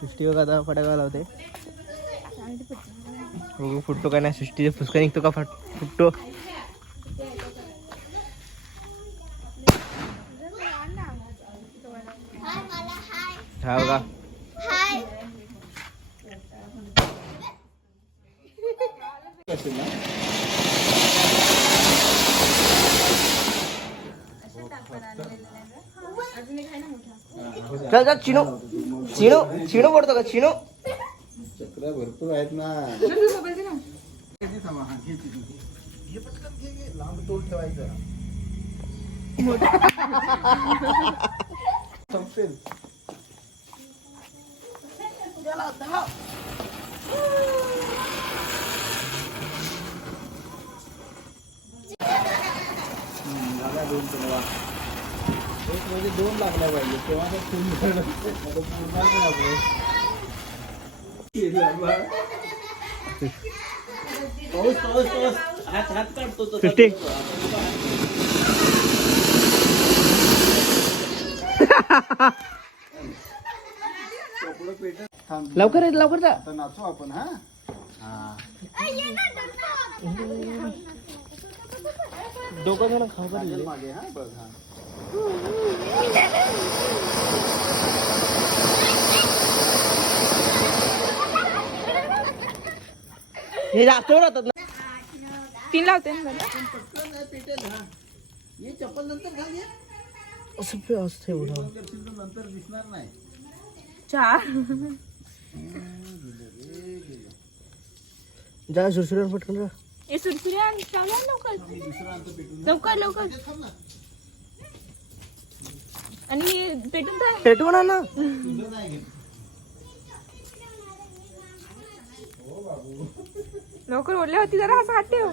सृष्टी बघा आता फटाका लावते. बघू फुटतो का नाही. सृष्टीचे फुसका निघतो का फुटतो. हा बघा चल चल चिनो चिनो चिनो पडतो का चिनो. चक्र भरपूर आहेत ना. लांब तोल ठेवायचं. संपेल. दोन तुम्हाला एक म्हणजे 2 लागल्या पाहिजे तेव्हा तर पाऊस पाऊस पाऊस हात हात काढतो तो. लवकर लवकर जा. आता नाचू आपण. हा दोघं जण खाऊ मागे. हा बघ. हा हे जातो राहतात ना. 3 लावते चप्पल नंतर घाल. असं नंतर दिसणार नाही. 4 जा सुरसुर पटकन जा. ए सुरसुरी आण चालव लवकर लवकर आणि पेटून जा. पेटवून आण ना. लवकर ओढल्या होती जरा असं हात ठेव.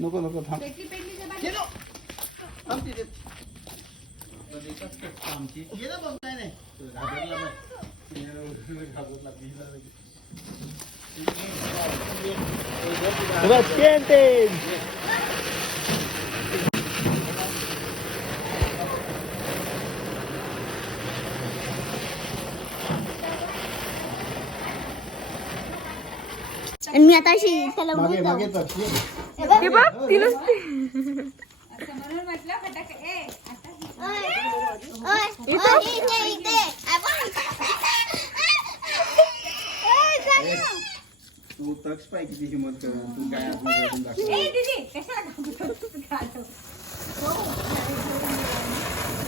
नको नको थांब. आणि मी आता अशी त्याला मागे मागे तर. हे बघ तिलाच तू तक्ष पाय किती हिंमत कर. तू काय अजून दाखव.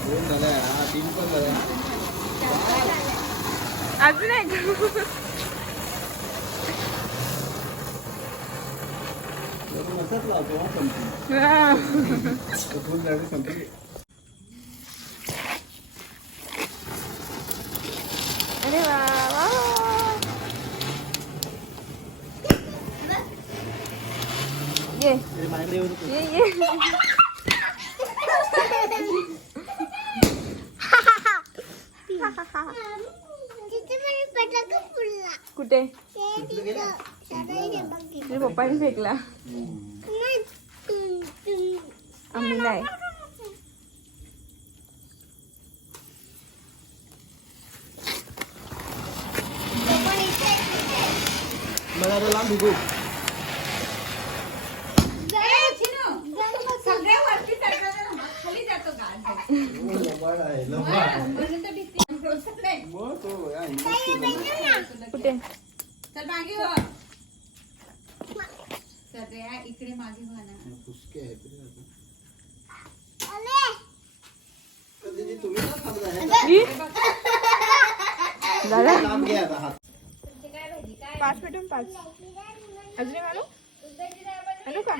दोन झाल्या. हा 3 पण झाल्या. अजून एक मसाच लावतो. हा संपली. संपली. अरे वा वा. ये ये ये. कुठे तुझ्या पप्पाने फेकला. आम्ही नाही. मला लांब उभो. कुठे चल मागे हो. सध्या इकडे मागे हो ना. फुसके आहेत रे. लांब घ्या आता हात. 5 पेटून 5 अजून घालू का.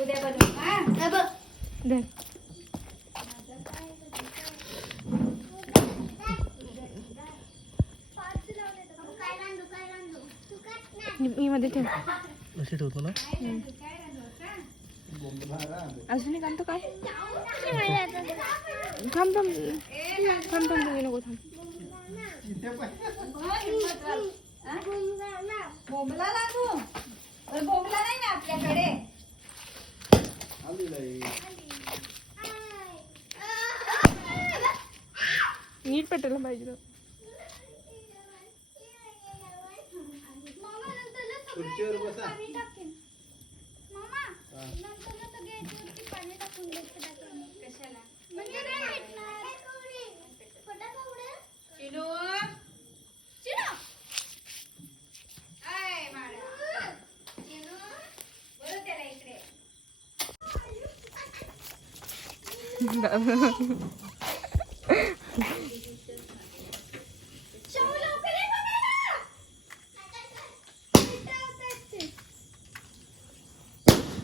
उद्या बनवू. धर मी मध्ये ठेव. असे ठेवतो ना. अजून एक आणतो काय. थांब थांब थांब थांब तुम्ही नको थांब. बोंबला लागू बोंबला नाही ना आपल्याकडे. नीट पेटायला पाहिजे. खुर्चीवर बसा.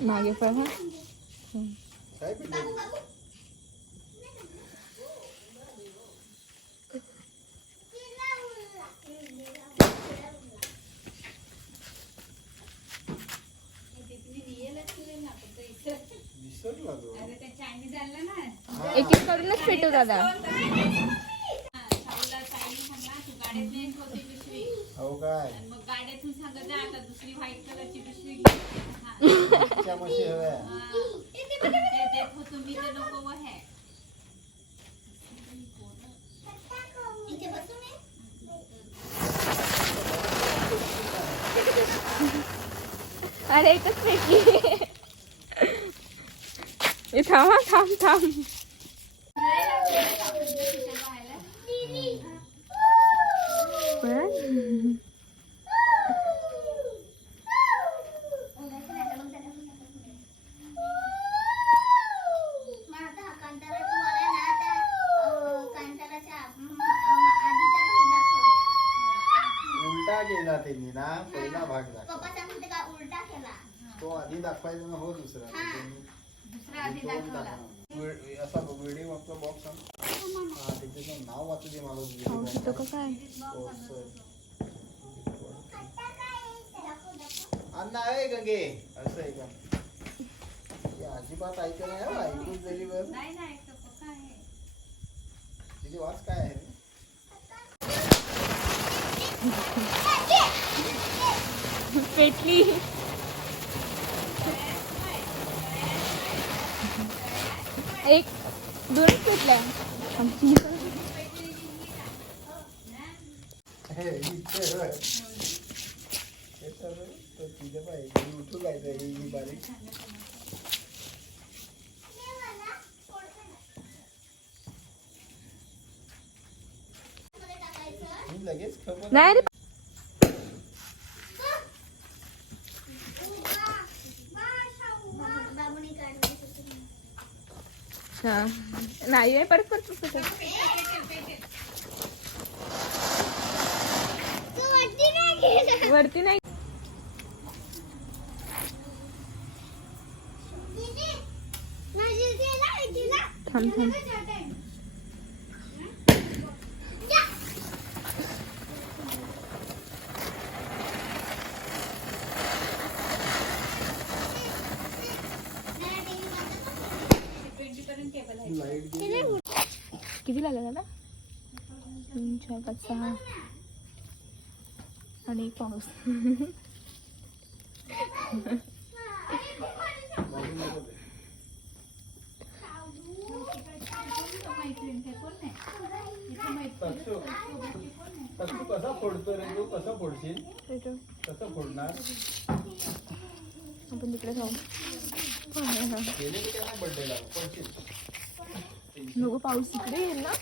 मागे पण हा. काय पिठलं? विसरला तो. अरे ते चायनीज आणलं ना. एक एक करूनच पेटू दादा. शाहूला चायनीज सांगा तू गाड्यात नेत होती पिशवी. हो काय आणि मग गाड्यातून सांगत जा आता दुसरी व्हाईट कलरची पिशवी घे. इतक्या म्हशी हव्या. ते देत होतो मी ते नको व हे. अरे एकच पेटली. ए थांब थांब थांब. उलटा केला त्यांनी ना पहिला भाग दाखवला. पप्पाचा म्हणते का उलटा केला. तो आधी दाखवायचा ना हो दुसरा. दुसरा आधी दाखवला. असा व्हिडिओ आपला बॉक्स हा त्याचं नाव वाचू दे मला. तो का काय. अण्णा आहे गंगे असं आहे का. हे अजिबात ऐकत नाही हो, ऐकून गेली बर. नाही नाही तो पक्का आहे. तिची वाच काय आहे रे? पेटली. एक दोन पेटल्या. हे इथे होय. हे तर तो तिथे पाहिजे उठू काय तरी ही बारीक. ही लगेच खबर नाही रे. नाही आहे परत परत वरती नाही. थांब थांब. किती लागला दादा. 3 4 5 6 आणि एक पाऊस. कसा फोडतो रे तू. कसा फोडशील. कसं फोडणार. आपण तिकडे जाऊ. बर्थडेला फोडशील. नको पाऊस इकडे येईल ना.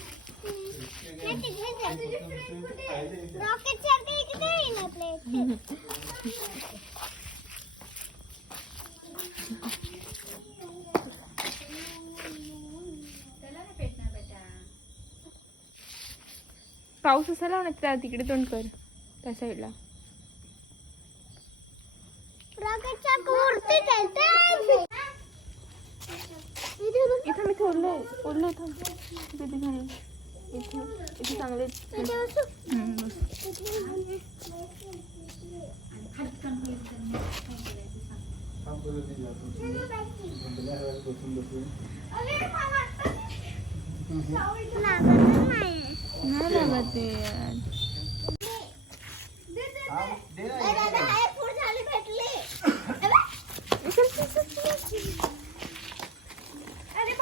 पाऊस असायला ना त्या तिकडे तोंड कर त्या साईडला. इथं मी ओढलंय थांब. इथे चांगले बस. थांब बरं ते जातो. बसून बसून. नाही लागत ते यार. थांब, दे ना.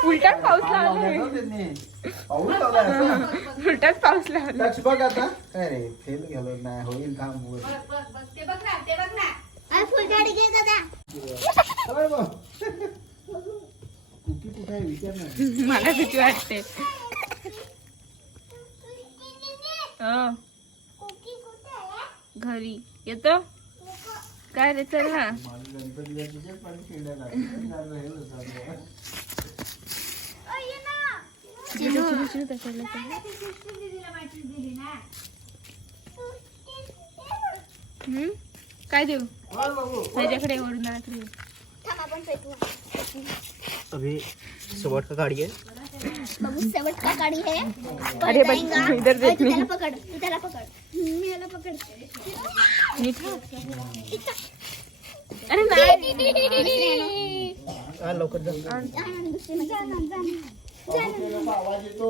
उलटाच पाऊस थांब लावलाय. लावलाय ना त्यांनी. पाऊस लावलाय असं. उलटाच पाऊस लावलाय. लक्ष बघ आता. काय रे फेल गेलो नाही होईल थांब वर. ते बघ ना होय बघ. कुकी कुठे आहे विचार ना. मला भीती वाटते. हो घरी येतो काय रे चल ना. माझं गणपतीला तिच्याच पण खेळायला लागलं. हे होतं. चिडू चिडू चिडू त्याच्याला चल. काय देऊ होय बाबू. त्याच्याकडे ओढून रात्री. अभी सुबह का गाड़ी है शेवट का गाड़ी है अरे बस इधर देख त्याला पकड तू त्याला पकड मी याला पकडते नीट. अरे नाही लवकर जा. आवाज येतो.